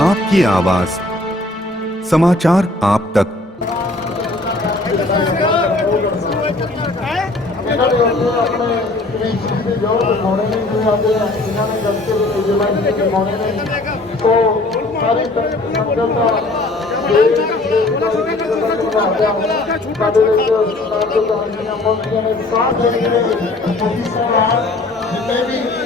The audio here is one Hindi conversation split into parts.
आपकी आवाज़ समाचार आप तक। जितने भी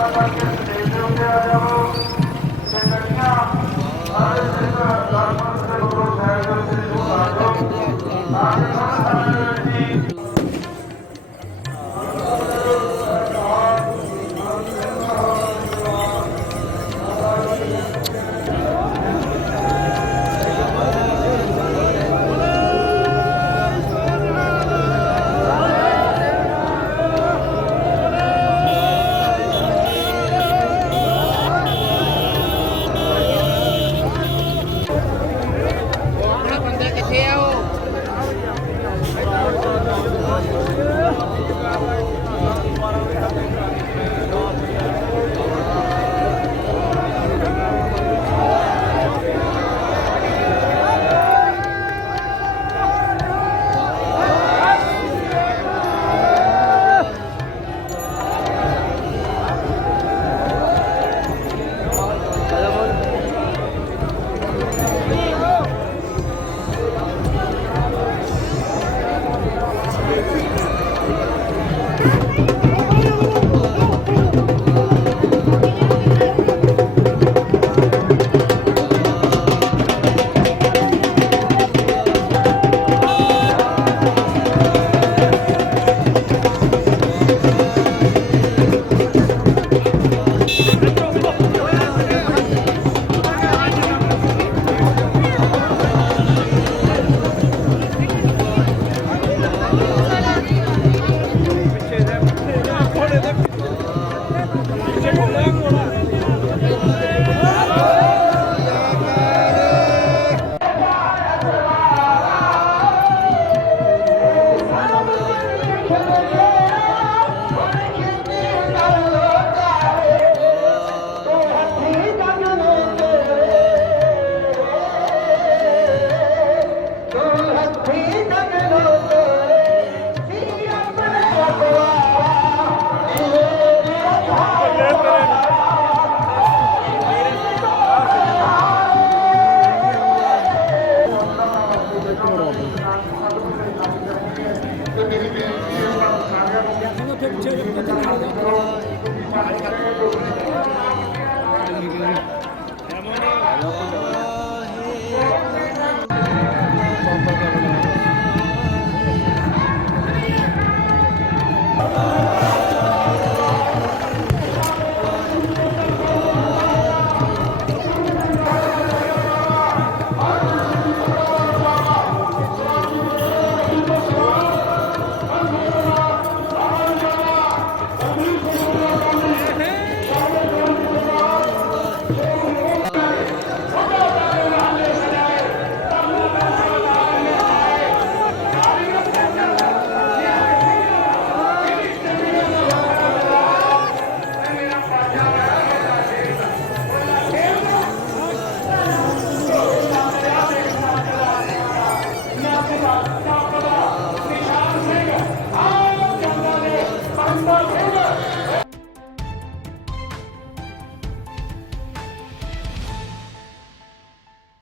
Thank you. Hello.